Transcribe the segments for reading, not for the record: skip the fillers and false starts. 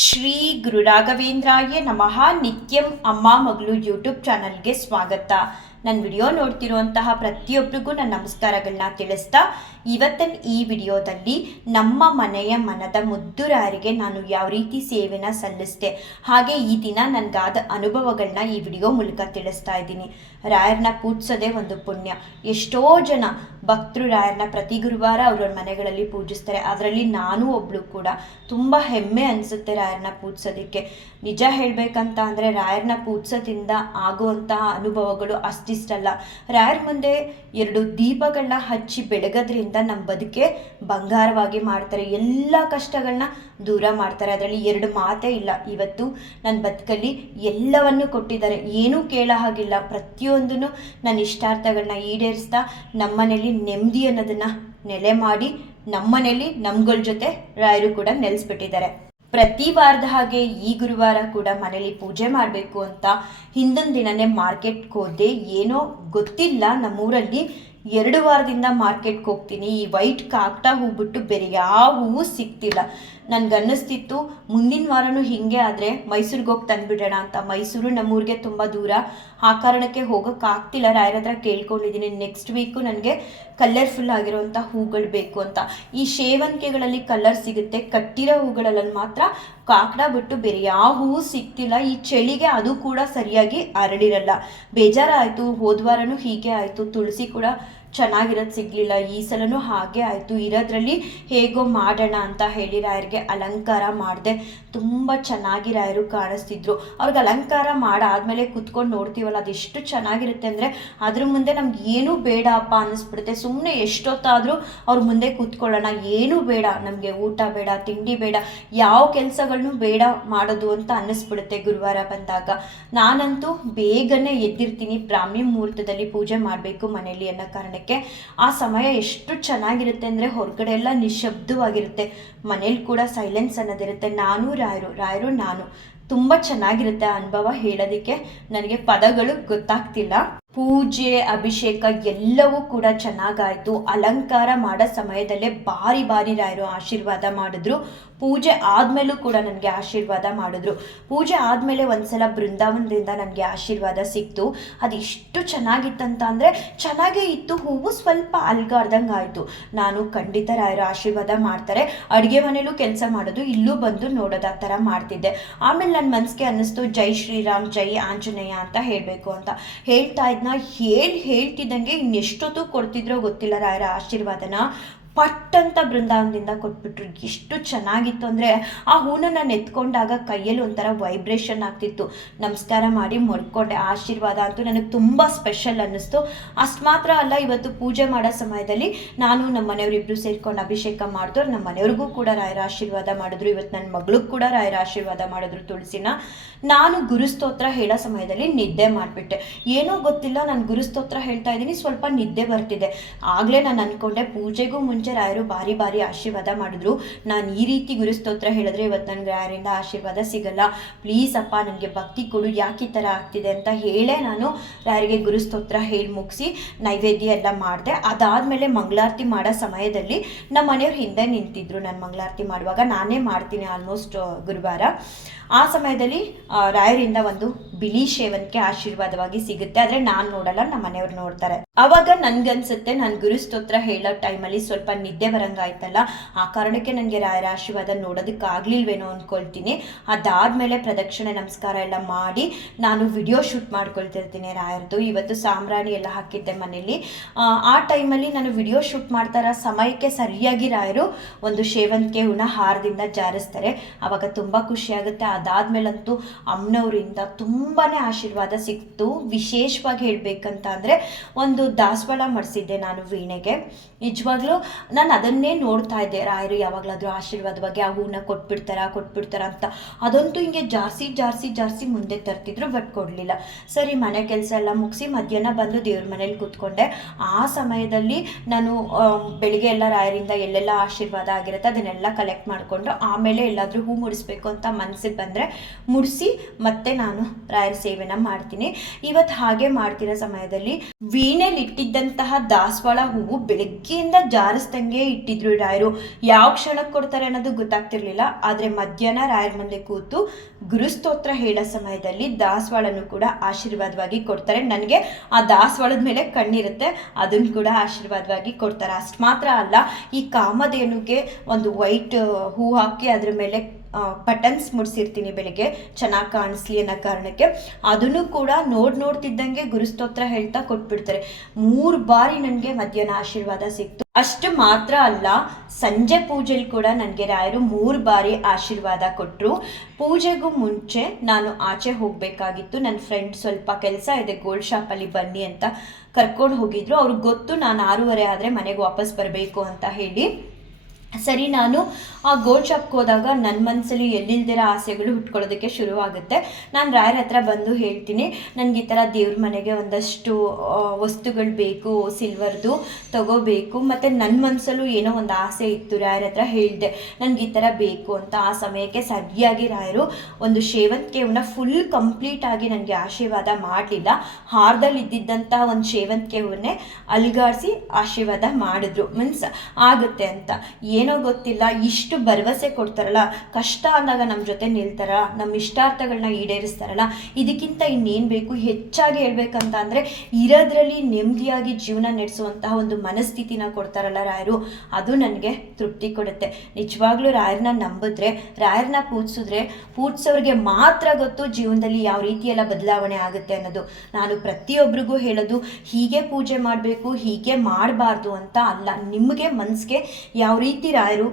ಶ್ರೀ ಗುರು ರಾಘವೇಂದ್ರಾಯ ನಮಃ. ನಿತ್ಯಂ ಅಮ್ಮ ಮಗಳು ಯೂಟ್ಯೂಬ್ ಚಾನಲ್ಗೆ ಸ್ವಾಗತ. ನನ್ನ ವಿಡಿಯೋ ನೋಡ್ತಿರುವಂತಹ ಪ್ರತಿಯೊಬ್ಬರಿಗೂ ನನ್ನ ನಮಸ್ಕಾರಗಳನ್ನ ತಿಳಿಸ್ತಾ, ಇವತ್ತಿನ ಈ ವಿಡಿಯೋದಲ್ಲಿ ನಮ್ಮ ಮನೆಯ ಮನದ ಮುದ್ದುರಾರಿಗೆ ನಾನು ಯಾವ ರೀತಿ ಸೇವೆನ ಸಲ್ಲಿಸಿದೆ, ಹಾಗೆ ಈ ದಿನ ನನಗಾದ ಅನುಭವಗಳನ್ನ ಈ ವಿಡಿಯೋ ಮೂಲಕ ತಿಳಿಸ್ತಾ ಇದ್ದೀನಿ. ರಾಯರನ್ನ ಪೂಜಿಸೋದೇ ಒಂದು ಪುಣ್ಯ. ಎಷ್ಟೋ ಜನ ಭಕ್ತರು ರಾಯರನ್ನ ಪ್ರತಿ ಗುರುವಾರ ಅವ್ರವ್ರ ಮನೆಗಳಲ್ಲಿ ಪೂಜಿಸ್ತಾರೆ. ಅದರಲ್ಲಿ ನಾನು ಒಬ್ಳು ಕೂಡ. ತುಂಬ ಹೆಮ್ಮೆ ಅನಿಸುತ್ತೆ ರಾಯರನ್ನ ಪೂಜಿಸೋದಕ್ಕೆ. ನಿಜ ಹೇಳಬೇಕಂತ ಅಂದರೆ ರಾಯರನ್ನ ಪೂಜಿಸೋದ್ರಿಂದ ಆಗುವಂತಹ ಅನುಭವಗಳು ಅಷ್ಟಿಷ್ಟಲ್ಲ. ರಾಯರ ಮುಂದೆ 2 ದೀಪಗಳನ್ನ ಹಚ್ಚಿ ಬೆಳಗೋದ್ರಿಂದ ನಮ್ಮ ಬದುಕೆ ಬಂಗಾರವಾಗಿ ಮಾಡ್ತಾರೆ. ಎಲ್ಲ ಕಷ್ಟಗಳನ್ನ ದೂರ ಮಾಡ್ತಾರೆ. ಅದರಲ್ಲಿ 2 ಮಾತೇ ಇಲ್ಲ. ಇವತ್ತು ನನ್ನ ಬದುಕಲ್ಲಿ ಎಲ್ಲವನ್ನೂ ಕೊಟ್ಟಿದ್ದಾರೆ, ಏನೂ ಕೇಳೋ ಹಾಗಿಲ್ಲ. ಪ್ರತಿಯೊಂದನ್ನು ನನ್ನ ಇಷ್ಟಾರ್ಥಗಳನ್ನ ಈಡೇರಿಸ್ತಾ ನಮ್ಮನೇಲಿ ನೆಮ್ಮದಿ ಅನ್ನೋದನ್ನ ನೆಲೆ ಮಾಡಿ ನಮ್ಮನೇಲಿ ನಮ್ಗಳ ಜೊತೆ ರಾಯರು ಕೂಡ ನೆಲೆಸ್ಬಿಟ್ಟಿದ್ದಾರೆ. ಪ್ರತಿ ವಾರದ ಹಾಗೆ ಈ ಗುರುವಾರ ಕೂಡ ಮನೇಲಿ ಪೂಜೆ ಮಾಡಬೇಕು ಅಂತ ಹಿಂದಿನ ದಿನನೇ ಮಾರ್ಕೆಟ್ಗೆ ಹೋದೆ. ಏನೋ ಗೊತ್ತಿಲ್ಲ, ನಮ್ಮೂರಲ್ಲಿ 2 ವಾರದಿಂದ ಮಾರ್ಕೆಟ್ಗೆ ಹೋಗ್ತೀನಿ. ಈ ವೈಟ್ ಕಾಕ್ಟ ಹೂ ಬಿಟ್ಟು ಬೇರೆ ಯಾವ ಹೂವು ಸಿಗ್ತಿಲ್ಲ. ನನಗನ್ನಿಸ್ತಿತ್ತು ಮುಂದಿನ ವಾರನೂ ಹೀಗೆ ಆದರೆ ಮೈಸೂರಿಗೆ ಹೋಗಿ ತಂದುಬಿಡೋಣ ಅಂತ. ಮೈಸೂರು ನಮ್ಮೂರಿಗೆ ತುಂಬ ದೂರ, ಆ ಕಾರಣಕ್ಕೆ ಹೋಗೋಕ್ಕಾಗ್ತಿಲ್ಲ. ರಾಯರ ಹತ್ರ ಕೇಳ್ಕೊಂಡಿದ್ದೀನಿ ನೆಕ್ಸ್ಟ್ ವೀಕು ನನಗೆ ಕಲರ್ಫುಲ್ ಆಗಿರೋವಂಥ ಹೂಗಳು ಬೇಕು ಅಂತ. ಈ ಸೇವಂತಿಗೆಗಳಲ್ಲಿ ಕಲರ್ ಸಿಗುತ್ತೆ, ಕಟ್ಟಿರೋ ಹೂಗಳಲ್ಲಿ ಮಾತ್ರ ಕಾಕಡ ಬಿಟ್ಟು ಬೇರೆ ಯಾವ ಹೂವು ಸಿಗ್ತಿಲ್ಲ. ಈ ಚಳಿಗೆ ಅದು ಕೂಡ ಸರಿಯಾಗಿ ಅರಳಿರಲ್ಲ. ಬೇಜಾರಾಯಿತು. ಹೋದ್ವಾರನೂ ಹೀಗೆ ಆಯಿತು. ತುಳಸಿ ಕೂಡ ಚೆನ್ನಾಗಿರೋದು ಸಿಗಲಿಲ್ಲ. ಈ ಸಲನೂ ಹಾಗೆ ಆಯಿತು. ಇರೋದ್ರಲ್ಲಿ ಹೇಗೋ ಮಾಡೋಣ ಅಂತ ಹೇಳಿ ರಾಯರಿಗೆ ಅಲಂಕಾರ ಮಾಡಿದೆ. ತುಂಬ ಚೆನ್ನಾಗಿ ರಾಯರು ಕಾಣಿಸ್ತಿದ್ರು. ಅವ್ರಿಗೆ ಅಲಂಕಾರ ಮಾಡಾದ್ಮೇಲೆ ಕುತ್ಕೊಂಡು ನೋಡ್ತೀವಲ್ಲ, ಅದೆಷ್ಟು ಚೆನ್ನಾಗಿರುತ್ತೆ ಅಂದರೆ ಅದ್ರ ಮುಂದೆ ನಮ್ಗೆ ಏನೂ ಬೇಡ ಅಪ್ಪ ಅನ್ನಿಸ್ಬಿಡುತ್ತೆ. ಸುಮ್ಮನೆ ಎಷ್ಟೊತ್ತಾದರೂ ಅವ್ರ ಮುಂದೆ ಕೂತ್ಕೊಳ್ಳೋಣ, ಏನೂ ಬೇಡ ನಮಗೆ, ಊಟ ಬೇಡ, ತಿಂಡಿ ಬೇಡ, ಯಾವ ಕೆಲಸಗಳನ್ನೂ ಬೇಡ ಮಾಡೋದು ಅಂತ ಅನ್ನಿಸ್ಬಿಡುತ್ತೆ ಗುರುವಾರ ಬಂದಾಗ. ನಾನಂತೂ ಬೇಗನೆ ಎದ್ದಿರ್ತೀನಿ. ಬ್ರಾಹ್ಮಿ ಮುಹೂರ್ತದಲ್ಲಿ ಪೂಜೆ ಮಾಡಬೇಕು ಮನೆಯಲ್ಲಿ ಅನ್ನೋ ಕಾರಣಕ್ಕೆ. ಆ ಸಮಯ ಎಷ್ಟು ಚೆನ್ನಾಗಿರುತ್ತೆ ಅಂದರೆ ಹೊರಗಡೆ ಎಲ್ಲ ನಿಶಬ್ದವಾಗಿರುತ್ತೆ, ಮನೇಲಿ ಕೂಡ ಸೈಲೆನ್ಸ್ ಅನ್ನೋದಿರುತ್ತೆ. ರಾಯರು ನಾನು ತುಂಬ ಚೆನ್ನಾಗಿರುತ್ತೆ ಅನುಭವ. ಹೇಳೋದಕ್ಕೆ ನನಗೆ ಪದಗಳು ಗೊತ್ತಾಗ್ತಿಲ್ಲ. ಪೂಜೆ ಅಭಿಷೇಕ ಎಲ್ಲವೂ ಕೂಡ ಚೆನ್ನಾಗಾಯಿತು. ಅಲಂಕಾರ ಮಾಡೋ ಸಮಯದಲ್ಲೇ ಬಾರಿ ರಾಯರು ಆಶೀರ್ವಾದ ಮಾಡಿದ್ರು. ಪೂಜೆ ಆದಮೇಲೂ ಕೂಡ ನನಗೆ ಆಶೀರ್ವಾದ ಮಾಡಿದ್ರು. ಪೂಜೆ ಆದಮೇಲೆ ಒಂದ್ಸಲ ಬೃಂದಾವನದಿಂದ ನನಗೆ ಆಶೀರ್ವಾದ ಸಿಕ್ತು. ಅದು ಎಷ್ಟು ಚೆನ್ನಾಗಿತ್ತಂತ ಅಂದರೆ ಚೆನ್ನಾಗೇ ಇತ್ತು. ಹೂವು ಸ್ವಲ್ಪ ಅಲ್ಗಾಡ್ದಂಗೆ ಆಯಿತು. ನಾನು ಖಂಡಿತ ರಾಯರು ಆಶೀರ್ವಾದ ಮಾಡ್ತಾರೆ, ಅಡುಗೆ ಮನೇಲೂ ಕೆಲಸ ಮಾಡೋದು, ಇಲ್ಲೂ ಬಂದು ನೋಡೋದು, ಆ ಥರ ಮಾಡ್ತಿದ್ದೆ. ಆಮೇಲೆ ನನ್ನ ಮನಸ್ಸಿಗೆ ಅನ್ನಿಸ್ತು ಜೈ ಶ್ರೀರಾಮ್ ಜೈ ಆಂಜನೇಯ ಅಂತ ಹೇಳಬೇಕು ಅಂತ. ಹೇಳ್ತಿದ್ದಂಗೆ ಇನ್ನೆಷ್ಟೊತ್ತು ಕೊಡ್ತಿದ್ರೋ ಗೊತ್ತಿಲ್ಲ ರಾಯರ ಆಶೀರ್ವಾದನ. ಪಟ್ ಅಂತ ಬೃಂದಾವನದಿಂದ ಕೊಟ್ಬಿಟ್ರು. ಎಷ್ಟು ಚೆನ್ನಾಗಿತ್ತು ಅಂದರೆ ಆ ಹೂನ ನಾನು ಎತ್ಕೊಂಡಾಗ ಕೈಯಲ್ಲಿ ಒಂಥರ ವೈಬ್ರೇಷನ್ ಆಗ್ತಿತ್ತು. ನಮಸ್ಕಾರ ಮಾಡಿ ಮಡ್ಕೊಂಡೆ. ಆಶೀರ್ವಾದ ಅಂತೂ ನನಗೆ ತುಂಬ ಸ್ಪೆಷಲ್ ಅನ್ನಿಸ್ತು. ಅಷ್ಟು ಮಾತ್ರ ಅಲ್ಲ, ಇವತ್ತು ಪೂಜೆ ಮಾಡೋ ಸಮಯದಲ್ಲಿ ನಾನು ನಮ್ಮ ಮನೆಯವರಿಬ್ಬರು ಸೇರ್ಕೊಂಡು ಅಭಿಷೇಕ ಮಾಡಿದ್ರು. ನಮ್ಮ ಮನೆಯವ್ರಿಗೂ ಕೂಡ ರಾಯರ ಆಶೀರ್ವಾದ ಮಾಡಿದ್ರು. ಇವತ್ತು ನನ್ನ ಮಗಳಿಗೂ ಕೂಡ ರಾಯರ ಆಶೀರ್ವಾದ ಮಾಡಿದ್ರು ತುಳಸಿನ. ನಾನು ಗುರುಸ್ತೋತ್ರ ಹೇಳೋ ಸಮಯದಲ್ಲಿ ನಿದ್ದೆ ಮಾಡಿಬಿಟ್ಟೆ. ಏನೋ ಗೊತ್ತಿಲ್ಲ, ನಾನು ಗುರುಸ್ತೋತ್ರ ಹೇಳ್ತಾ ಇದ್ದೀನಿ, ಸ್ವಲ್ಪ ನಿದ್ದೆ ಬರ್ತಿದೆ. ಆಗಲೇ ನಾನು ಅಂದ್ಕೊಂಡೆ ಪೂಜೆಗೂ ಮುಂಚೆ ರಾಯರು ಬಾರಿ ಆಶೀರ್ವಾದ ಮಾಡಿದ್ರು. ನಾನು ಈ ರೀತಿ ಗುರುಸ್ತೋತ್ರ ಹೇಳಿದ್ರೆ ಇವತ್ತು ನನಗೆ ರಾಯರಿಂದ ಆಶೀರ್ವಾದ ಸಿಗಲ್ಲ, ಪ್ಲೀಸ್ ಅಪ್ಪ ನನಗೆ ಭಕ್ತಿ ಕೊಡು, ಯಾಕೆ ಈ ಥರ ಆಗ್ತಿದೆ ಅಂತ ಹೇಳೇ ನಾನು ರಾಯರಿಗೆ ಗುರುಸ್ತೋತ್ರ ಹೇಳಿ ಮುಗಿಸಿ ನೈವೇದ್ಯ ಎಲ್ಲ ಮಾಡಿದೆ. ಅದಾದಮೇಲೆ ಮಂಗಳಾರತಿ ಮಾಡೋ ಸಮಯದಲ್ಲಿ ನಮ್ಮ ಮನೆಯವ್ರು ಹಿಂದೆ ನಿಂತಿದ್ರು. ನಾನು ಮಂಗಳಾರತಿ ಮಾಡುವಾಗ ನಾನೇ ಮಾಡ್ತೀನಿ ಆಲ್ಮೋಸ್ಟ್ ಗುರುವಾರ. ಆ ಸಮಯದಲ್ಲಿ ರಾಯರಿಂದ ಒಂದು ಬಿಳಿ ಸೇವಂತಿಗೆ ಆಶೀರ್ವಾದವಾಗಿ ಸಿಗುತ್ತೆ. ಆದರೆ ನಾನು ನೋಡಲ್ಲ, ನಮ್ಮ ಮನೆಯವ್ರು ನೋಡ್ತಾರೆ. ಅವಾಗ ನನ್ಗನ್ಸುತ್ತೆ ನಾನು ಗುರುಸ್ತೋತ್ರ ಹೇಳೋ ಟೈಮಲ್ಲಿ ಸ್ವಲ್ಪ ನಿದ್ದೆ ಬರಂಗಾಯ್ತಲ್ಲ, ಆ ಕಾರಣಕ್ಕೆ ನನಗೆ ರಾಯರ ಆಶೀರ್ವಾದ ನೋಡೋದಕ್ಕಾಗ್ಲಿಲ್ವೇನೋ ಅಂದ್ಕೊಳ್ತೀನಿ. ಅದಾದಮೇಲೆ ಪ್ರದಕ್ಷಿಣೆ ನಮಸ್ಕಾರ ಎಲ್ಲ ಮಾಡಿ ನಾನು ವಿಡಿಯೋ ಶೂಟ್ ಮಾಡ್ಕೊಳ್ತಿರ್ತೀನಿ ರಾಯರದು. ಇವತ್ತು ಸಾಂಬ್ರಾಣಿ ಎಲ್ಲ ಹಾಕಿದ್ದೆ ಮನೇಲಿ. ಆ ಟೈಮಲ್ಲಿ ನಾನು ವಿಡಿಯೋ ಶೂಟ್ ಮಾಡ್ತಾರ ಸಮಯಕ್ಕೆ ಸರಿಯಾಗಿ ರಾಯರು ಒಂದು ಸೇವಂತಿಗೆ ಹೂನ ಹಾರದಿಂದ ಜಾರಿಸ್ತಾರೆ. ಆವಾಗ ತುಂಬ ಖುಷಿಯಾಗುತ್ತೆ. ಅದಾದ್ಮೇಲಂತೂ ಅಮ್ಮನವರಿಂದ ತುಂಬಾ ಆಶೀರ್ವಾದ ಸಿಕ್ತು. ವಿಶೇಷವಾಗಿ ಹೇಳಬೇಕಂತ ಅಂದರೆ ಒಂದು ದಾಸವಾಳ ಮಾಡಿಸಿದ್ದೆ ನಾನು ವೀಣೆಗೆ. ನಿಜವಾಗ್ಲೂ ನಾನು ಅದನ್ನೇ ನೋಡ್ತಾ ಇದ್ದೆ, ರಾಯರು ಯಾವಾಗಲಾದರೂ ಆಶೀರ್ವಾದವಾಗಿ ಆ ಹೂನ ಕೊಟ್ಬಿಡ್ತಾರ ಅಂತ. ಅದಂತೂ ಹಿಂಗೆ ಜಾಸ್ತಿ ಮುಂದೆ ತರ್ತಿದ್ರು, ಬಟ್ ಕೊಡಲಿಲ್ಲ. ಸರಿ, ಮನೆ ಕೆಲಸ ಎಲ್ಲ ಮುಗಿಸಿ ಮಧ್ಯಾಹ್ನ ಬಂದು ದೇವ್ರ ಮನೇಲಿ ಕೂತ್ಕೊಂಡೆ. ಆ ಸಮಯದಲ್ಲಿ ನಾನು ಬೆಳಿಗ್ಗೆ ಎಲ್ಲ ರಾಯರಿಂದ ಎಲ್ಲೆಲ್ಲ ಆಶೀರ್ವಾದ ಆಗಿರುತ್ತೆ ಅದನ್ನೆಲ್ಲ ಕಲೆಕ್ಟ್ ಮಾಡಿಕೊಂಡು ಆಮೇಲೆ ಎಲ್ಲಾದರೂ ಹೂ ಮುಡಿಸ್ಬೇಕು ಅಂತ ಮನಸ್ಸಿಗೆ ಬಂದರೆ ಮುಡಿಸಿ ಮತ್ತೆ ನಾನು ರಾಯರ ರಾಯರ ಸೇವೆನ ಮಾಡ್ತೀನಿ. ಇವತ್ತು ಹಾಗೆ ಮಾಡ್ತಿರೋ ಸಮಯದಲ್ಲಿ ವೀಣೆಲಿ ಇಟ್ಟಿದ್ದಂತಹ ದಾಸವಾಳ ಹೂವು ಬೆಳಗ್ಗೆಯಿಂದ ಜಾರಿಸ್ದಂಗೆ ಇಟ್ಟಿದ್ರು ರಾಯರು. ಯಾವ ಕ್ಷಣಕ್ಕೆ ಕೊಡ್ತಾರೆ ಅನ್ನೋದು ಗೊತ್ತಾಗ್ತಿರ್ಲಿಲ್ಲ. ಆದರೆ ಮಧ್ಯಾಹ್ನ ರಾಯರ ಮುಂದೆ ಕೂತು ಗುರುಸ್ತೋತ್ರ ಹೇಳೋ ಸಮಯದಲ್ಲಿ ದಾಸವಾಳನು ಕೂಡ ಆಶೀರ್ವಾದವಾಗಿ ಕೊಡ್ತಾರೆ. ನನಗೆ ಆ ದಾಸವಾಳದ ಮೇಲೆ ಕಣ್ಣಿರುತ್ತೆ, ಅದನ್ನು ಕೂಡ ಆಶೀರ್ವಾದವಾಗಿ ಕೊಡ್ತಾರೆ. ಅಷ್ಟು ಮಾತ್ರ ಅಲ್ಲ, ಈ ಕಾಮಧೇನುಗೆ ಒಂದು ವೈಟ್ ಹೂ ಹಾಕಿ ಅದ್ರ ಮೇಲೆ ಬಟನ್ಸ್ ಮುಡಿಸಿರ್ತೀನಿ ಬೆಳಿಗ್ಗೆ ಚೆನ್ನಾಗಿ ಕಾಣಿಸ್ಲಿ ಅನ್ನೋ ಕಾರಣಕ್ಕೆ. ಅದನ್ನು ಕೂಡ ನೋಡ್ತಿದ್ದಂಗೆ ಗುರುಸ್ತೋತ್ರ ಹೇಳ್ತಾ ಕೊಟ್ಬಿಡ್ತಾರೆ. 3 ಬಾರಿ ನನಗೆ ಮಧ್ಯಾಹ್ನ ಆಶೀರ್ವಾದ ಸಿಕ್ತು. ಅಷ್ಟು ಮಾತ್ರ ಅಲ್ಲ, ಸಂಜೆ ಪೂಜೆಲಿ ಕೂಡ ನನಗೆ ರಾಯರು 3 ಬಾರಿ ಆಶೀರ್ವಾದ ಕೊಟ್ಟರು. ಪೂಜೆಗೂ ಮುಂಚೆ ನಾನು ಆಚೆ ಹೋಗಬೇಕಾಗಿತ್ತು. ನನ್ನ ಫ್ರೆಂಡ್ ಸ್ವಲ್ಪ ಕೆಲಸ ಇದೆ ಗೋಲ್ಡ್ ಶಾಪಲ್ಲಿ ಬನ್ನಿ ಅಂತ ಕರ್ಕೊಂಡು ಹೋಗಿದ್ರು. ಅವ್ರಿಗೆ ಗೊತ್ತು ನಾನು 6:30 ಆದರೆ ಮನೆಗೆ ವಾಪಸ್ ಬರಬೇಕು ಅಂತ ಹೇಳಿ. ಸರಿ, ನಾನು ಆ ಗೋಲ್ಡ್ ಶಾಪ್ಗೆ ಹೋದಾಗ ನನ್ನ ಮನಸ್ಸಲ್ಲಿ ಎಲ್ಲಿಲ್ದಿರೋ ಆಸೆಗಳು ಹುಟ್ಕೊಳ್ಳೋದಕ್ಕೆ ಶುರುವಾಗುತ್ತೆ. ನಾನು ರಾಯರ ಹತ್ರ ಬಂದು ಹೇಳ್ತೀನಿ, ನನಗೆ ಈ ಥರ ದೇವ್ರ ಮನೆಗೆ ಒಂದಷ್ಟು ವಸ್ತುಗಳು ಬೇಕು, ಸಿಲ್ವರ್ದು ತಗೋಬೇಕು. ಮತ್ತು ನನ್ನ ಮನಸ್ಸಲ್ಲೂ ಏನೋ ಒಂದು ಆಸೆ ಇತ್ತು. ರಾಯರ ಹತ್ರ ಹೇಳಿದೆ ನನಗೆ ಈ ಥರ ಬೇಕು ಅಂತ. ಆ ಸಮಯಕ್ಕೆ ಸರಿಯಾಗಿ ರಾಯರು ಒಂದು ಸೇವಂತಿಗೆ ಹೂವನ್ನ ಫುಲ್ ಕಂಪ್ಲೀಟಾಗಿ ನನಗೆ ಆಶೀರ್ವಾದ ಮಾಡಲಿಲ್ಲ. ಹಾರದಲ್ಲಿ ಇದ್ದಿದ್ದಂಥ ಒಂದು ಸೇವಂತಿಗೆ ಹೂವನ್ನೇ ಅಲ್ಗಾಡಿಸಿ ಆಶೀರ್ವಾದ ಮಾಡಿದ್ರು. ಮೀನ್ಸ್ ಆಗುತ್ತೆ ಅಂತ. ಏನೋ ಗೊತ್ತಿಲ್ಲ, ಇಷ್ಟು ಭರವಸೆ ಕೊಡ್ತಾರಲ್ಲ, ಕಷ್ಟ ಅಂದಾಗ ನಮ್ಮ ಜೊತೆ ನಿಲ್ತಾರ, ನಮ್ಮ ಇಷ್ಟಾರ್ಥಗಳನ್ನ ಈಡೇರಿಸ್ತಾರಲ್ಲ, ಇದಕ್ಕಿಂತ ಇನ್ನೇನು ಬೇಕು? ಹೆಚ್ಚಾಗಿ ಹೇಳ್ಬೇಕಂತ ಅಂದರೆ ಇರೋದ್ರಲ್ಲಿ ನೆಮ್ಮದಿಯಾಗಿ ಜೀವನ ನಡೆಸುವಂತಹ ಒಂದು ಮನಸ್ಥಿತಿನ ಕೊಡ್ತಾರಲ್ಲ ರಾಯರು, ಅದು ನನಗೆ ತೃಪ್ತಿ ಕೊಡುತ್ತೆ. ನಿಜವಾಗ್ಲೂ ರಾಯರನ್ನ ನಂಬಿದ್ರೆ, ರಾಯರನ್ನ ಪೂಜಿಸೋರಿಗೆ ಮಾತ್ರ ಗೊತ್ತು ಜೀವನದಲ್ಲಿ ಯಾವ ರೀತಿ ಎಲ್ಲ ಬದಲಾವಣೆ ಆಗುತ್ತೆ ಅನ್ನೋದು. ನಾನು ಪ್ರತಿಯೊಬ್ಬರಿಗೂ ಹೇಳೋದು, ಹೀಗೆ ಪೂಜೆ ಮಾಡಬೇಕು, ಹೀಗೆ ಮಾಡಬಾರ್ದು ಅಂತ ಅಲ್ಲ. ನಿಮಗೆ ಮನಸ್ಸಿಗೆ ಯಾವ ರೀತಿ ರಾಯರು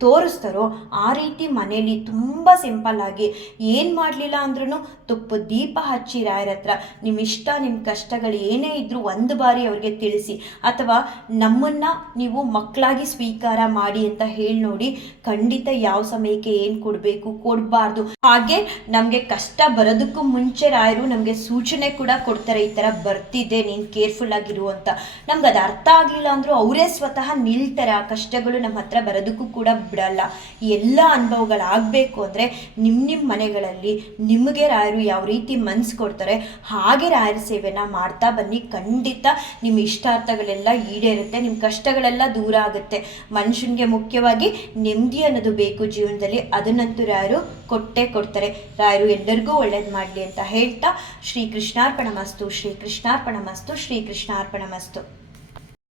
ತೋರಿಸ್ತಾರೋ ಆ ರೀತಿ ಮನೇಲಿ ತುಂಬ ಸಿಂಪಲ್ಲಾಗಿ ಏನು ಮಾಡಲಿಲ್ಲ ಅಂದ್ರೂ ತುಪ್ಪ ದೀಪ ಹಚ್ಚಿ ರಾಯರ ಹತ್ರ ನಿಮ್ಮ ಇಷ್ಟ, ನಿಮ್ಮ ಕಷ್ಟಗಳು ಏನೇ ಇದ್ದರೂ ಒಂದು ಬಾರಿ ಅವ್ರಿಗೆ ತಿಳಿಸಿ. ಅಥವಾ ನಮ್ಮನ್ನು ನೀವು ಮಕ್ಕಳಾಗಿ ಸ್ವೀಕಾರ ಮಾಡಿ ಅಂತ ಹೇಳಿ ನೋಡಿ. ಖಂಡಿತ ಯಾವ ಸಮಯಕ್ಕೆ ಏನು ಕೊಡಬೇಕು, ಕೊಡಬಾರ್ದು. ಹಾಗೆ ನಮಗೆ ಕಷ್ಟ ಬರೋದಕ್ಕೂ ಮುಂಚೆ ರಾಯರು ನಮಗೆ ಸೂಚನೆ ಕೂಡ ಕೊಡ್ತಾರೆ, ಈ ಥರ ಬರ್ತಿದ್ದೆ, ನೀನು ಕೇರ್ಫುಲ್ ಆಗಿರು ಅಂತ. ನಮ್ಗೆ ಅದು ಅರ್ಥ ಆಗಲಿಲ್ಲ ಅಂದರೂ ಅವರೇ ಸ್ವತಃ ನಿಲ್ತಾರೆ. ಆ ಕಷ್ಟಗಳು ನಮ್ಮ ಹತ್ರ ಬರೋದಕ್ಕೂ ಕೂಡ ಬಿಡಲ್ಲ. ಎಲ್ಲ ಅನುಭವಗಳಾಗಬೇಕು ಅಂದರೆ ನಿಮ್ಮ ಮನೆಗಳಲ್ಲಿ ನಿಮಗೆ ರಾಯರು ಯಾವ ರೀತಿ ಮನಸ್ಸು ಕೊಡ್ತಾರೆ ಹಾಗೆ ರಾಯರ ಸೇವೆನ ಮಾಡ್ತಾ ಬನ್ನಿ. ಖಂಡಿತ ನಿಮ್ಮ ಇಷ್ಟಾರ್ಥಗಳೆಲ್ಲ ಈಡೇರುತ್ತೆ, ನಿಮ್ಮ ಕಷ್ಟಗಳೆಲ್ಲ ದೂರ ಆಗುತ್ತೆ. ಮನುಷ್ಯನಿಗೆ ಮುಖ್ಯವಾಗಿ ನೆಮ್ಮದಿ ಅನ್ನೋದು ಬೇಕು ಜೀವನದಲ್ಲಿ, ಅದನ್ನಂತೂ ರಾಯರು ಕೊಟ್ಟೇ ಕೊಡ್ತಾರೆ. ರಾಯರು ಎಲ್ಲರಿಗೂ ಒಳ್ಳೇದು ಮಾಡಲಿ ಅಂತ ಹೇಳ್ತಾ ಶ್ರೀ ಕೃಷ್ಣಾರ್ಪಣಮಸ್ತು, ಶ್ರೀ ಕೃಷ್ಣಾರ್ಪಣಮಸ್ತು, ಶ್ರೀ ಕೃಷ್ಣಾರ್ಪಣಮಸ್ತು.